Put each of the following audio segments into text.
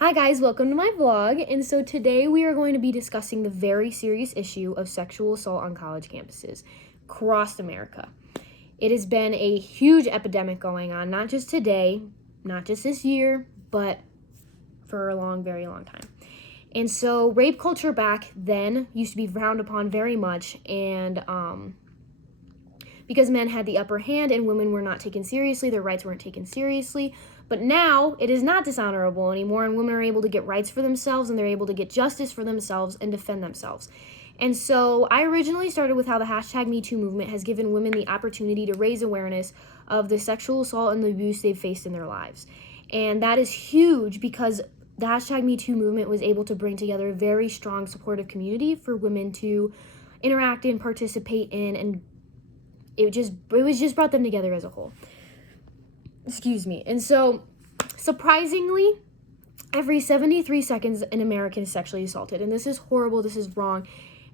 Hi guys, welcome to my vlog. And so today we are going to be discussing the very serious issue of sexual assault on college campuses across America. It has been a huge epidemic going on, not just today, not just this year, but for a very long time. And so rape culture back then used to be frowned upon very much, and because men had the upper hand and women were not taken seriously, their rights weren't taken seriously. But now it is not dishonorable anymore, and women are able to get rights for themselves, and they're able to get justice for themselves and defend themselves. And so I originally started with how the hashtag #MeToo movement has given women the opportunity to raise awareness of the sexual assault and the abuse they've faced in their lives. And that is huge because the hashtag #MeToo movement was able to bring together a very strong supportive community for women to interact in, participate in, and it was just brought them together as a whole. Excuse me. And so, surprisingly, every 73 seconds an American is sexually assaulted. And this is horrible. This is wrong.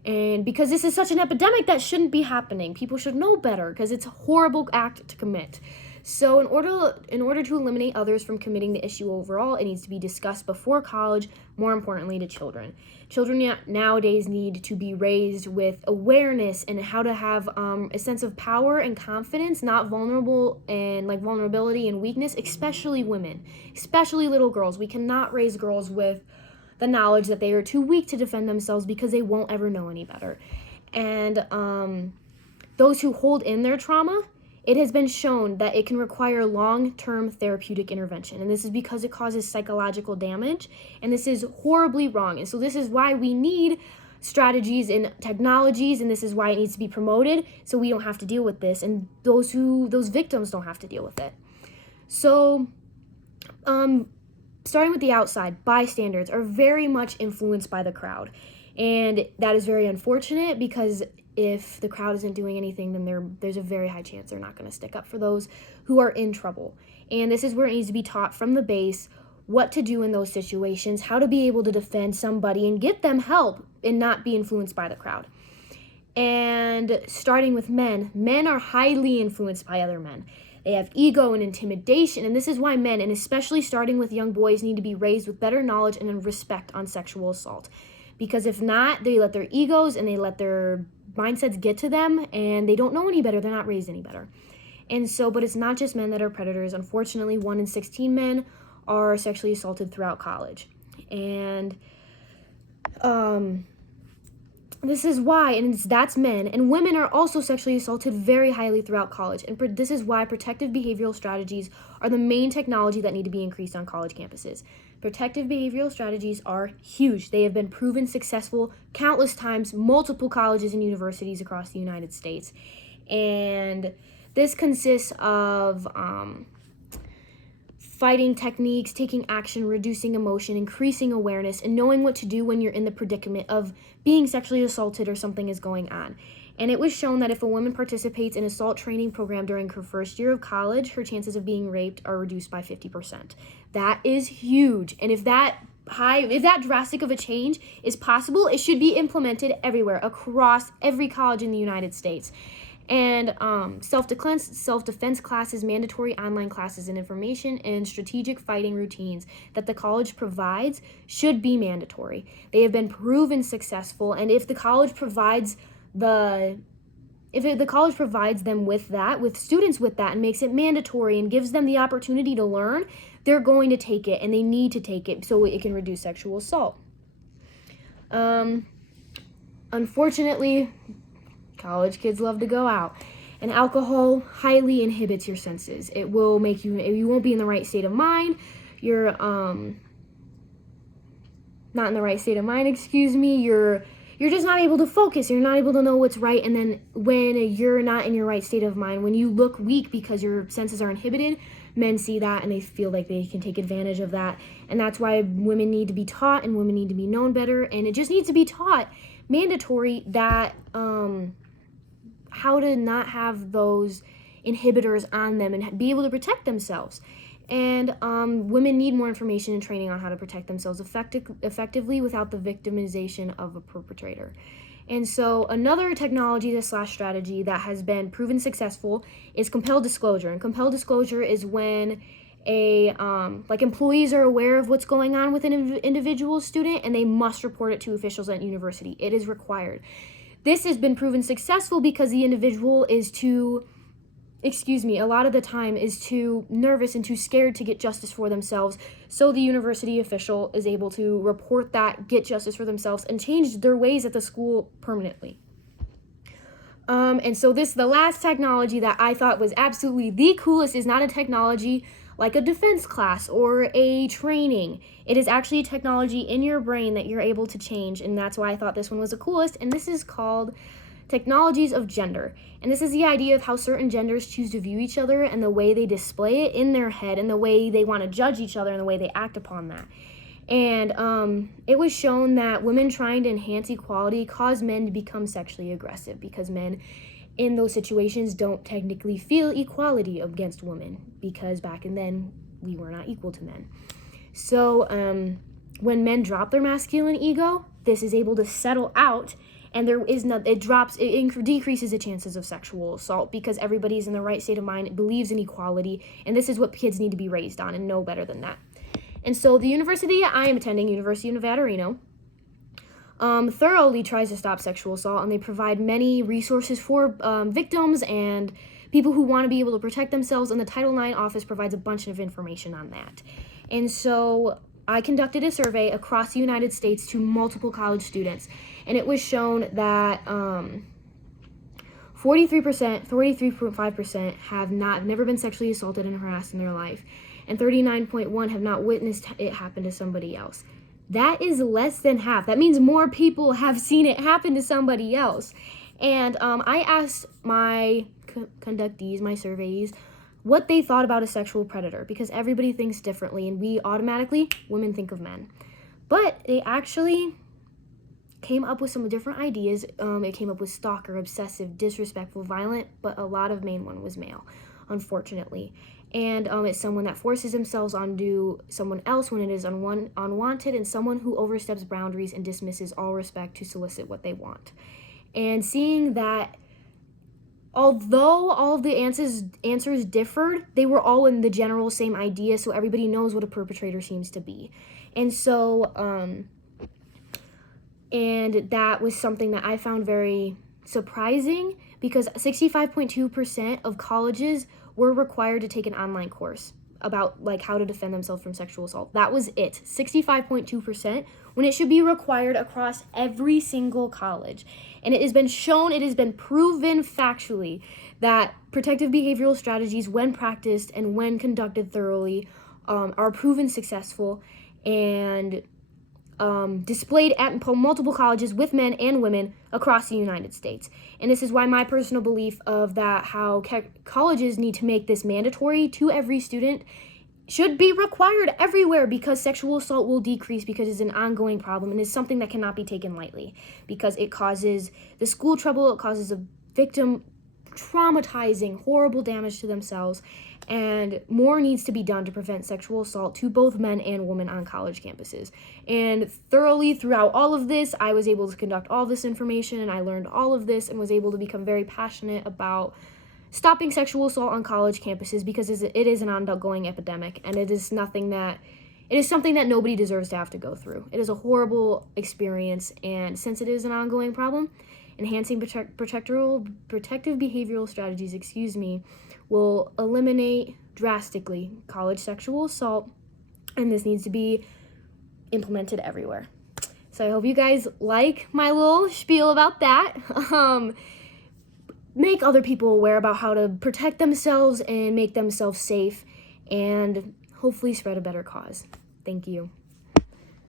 And because this is such an epidemic that shouldn't be happening, people should know better because it's a horrible act to commit. So in order to eliminate others from committing the issue overall, it needs to be discussed before college, more importantly to children. Children nowadays need to be raised with awareness and how to have a sense of power and confidence, not vulnerability and weakness, especially women, especially little girls. We cannot raise girls with the knowledge that they are too weak to defend themselves because they won't ever know any better. And those who hold in their trauma, it has been shown that it can require long-term therapeutic intervention, and this is because it causes psychological damage, and this is horribly wrong. And so this is why we need strategies and technologies, and this is why it needs to be promoted so we don't have to deal with this, and those victims don't have to deal with it. So starting with the outside, bystanders are very much influenced by the crowd, and that is very unfortunate because if the crowd isn't doing anything, then there's a very high chance they're not going to stick up for those who are in trouble. And this is where it needs to be taught from the base what to do in those situations, how to be able to defend somebody and get them help and not be influenced by the crowd. And starting with men are highly influenced by other men. They have ego and intimidation, and this is why men, and especially starting with young boys, need to be raised with better knowledge and respect on sexual assault. Because if not, they let their egos and they let their mindsets get to them, and they don't know any better. They're not raised any better. And so, but it's not just men that are predators. Unfortunately, 1 in 16 men are sexually assaulted throughout college. And this is why, and that's men, and women are also sexually assaulted very highly throughout college. And this is why protective behavioral strategies are the main technology that need to be increased on college campuses. Protective behavioral strategies are huge. They have been proven successful countless times, multiple colleges and universities across the United States. And this consists of fighting techniques, taking action, reducing emotion, increasing awareness, and knowing what to do when you're in the predicament of being sexually assaulted or something is going on. And it was shown that if a woman participates in an assault training program during her first year of college, her chances of being raped are reduced by 50%. That is huge. And if that drastic of a change is possible, it should be implemented everywhere, across every college in the United States. And self-defense classes, mandatory online classes and information, and strategic fighting routines that the college provides should be mandatory. They have been proven successful, and if the college provides them with that, with students with that, and makes it mandatory and gives them the opportunity to learn, they're going to take it, and they need to take it so it can reduce sexual assault. Unfortunately, college kids love to go out, and alcohol highly inhibits your senses. It will make you won't be in the right state of mind. You're not in the right state of mind, you're just not able to focus. You're not able to know what's right. And then when you're not in your right state of mind, when you look weak because your senses are inhibited, men see that and they feel like they can take advantage of that. And that's why women need to be taught and women need to be known better. And it just needs to be taught mandatory that how to not have those inhibitors on them and be able to protect themselves. And women need more information and training on how to protect themselves effectively without the victimization of a perpetrator. And so another technology / strategy that has been proven successful is compelled disclosure. And compelled disclosure is when employees are aware of what's going on with an individual student, and they must report it to officials at university. It is required. This has been proven successful because the individual is a lot of the time is too nervous and too scared to get justice for themselves. So the university official is able to report that, get justice for themselves, and change their ways at the school permanently. And so the last technology that I thought was absolutely the coolest is not a technology like a defense class or a training. It is actually a technology in your brain that you're able to change, and that's why I thought this one was the coolest. And this is called technologies of gender. And this is the idea of how certain genders choose to view each other and the way they display it in their head and the way they want to judge each other and the way they act upon that. And it was shown that women trying to enhance equality cause men to become sexually aggressive because men in those situations don't technically feel equality against women because back in then we were not equal to men. So when men drop their masculine ego, this is able to settle out, and it decreases the chances of sexual assault because everybody's in the right state of mind, believes in equality, and this is what kids need to be raised on and know better than that. And so the university I am attending, University of Nevada, Reno, thoroughly tries to stop sexual assault, and they provide many resources for victims and people who want to be able to protect themselves, and the Title IX office provides a bunch of information on that. And so I conducted a survey across the United States to multiple college students, and it was shown that 43.5% have never been sexually assaulted and harassed in their life, and 39.1% have not witnessed it happen to somebody else. That is less than half. That means more people have seen it happen to somebody else. And I asked my conductees, my surveys, what they thought about a sexual predator, because everybody thinks differently, and women think of men. But they actually came up with some different ideas. It came up with stalker, obsessive, disrespectful, violent, but a lot of main one was male, unfortunately. And it's someone that forces themselves onto someone else when it is unwanted, and someone who oversteps boundaries and dismisses all respect to solicit what they want. And seeing that although all of the answers differed, they were all in the general same idea, so everybody knows what a perpetrator seems to be. And so, and that was something that I found very surprising, because 65.2% of colleges were required to take an online course about how to defend themselves from sexual assault. That was it, 65.2%, when it should be required across every single college. And it has been proven factually that protective behavioral strategies, when practiced and when conducted thoroughly, are proven successful and displayed at multiple colleges with men and women across the United States. And this is why my personal belief of that how colleges need to make this mandatory to every student should be required everywhere, because sexual assault will decrease because it's an ongoing problem and is something that cannot be taken lightly, because it causes the school trouble, it causes a victim traumatizing, horrible damage to themselves, and more needs to be done to prevent sexual assault to both men and women on college campuses. And thoroughly throughout all of this, I was able to conduct all this information, and I learned all of this and was able to become very passionate about stopping sexual assault on college campuses, because it is an ongoing epidemic, and it is something that nobody deserves to have to go through. It is a horrible experience, and since it is an ongoing problem, enhancing protective behavioral strategies, will eliminate drastically college sexual assault, and this needs to be implemented everywhere. So I hope you guys like my little spiel about that. Make other people aware about how to protect themselves and make themselves safe, and hopefully spread a better cause. Thank you.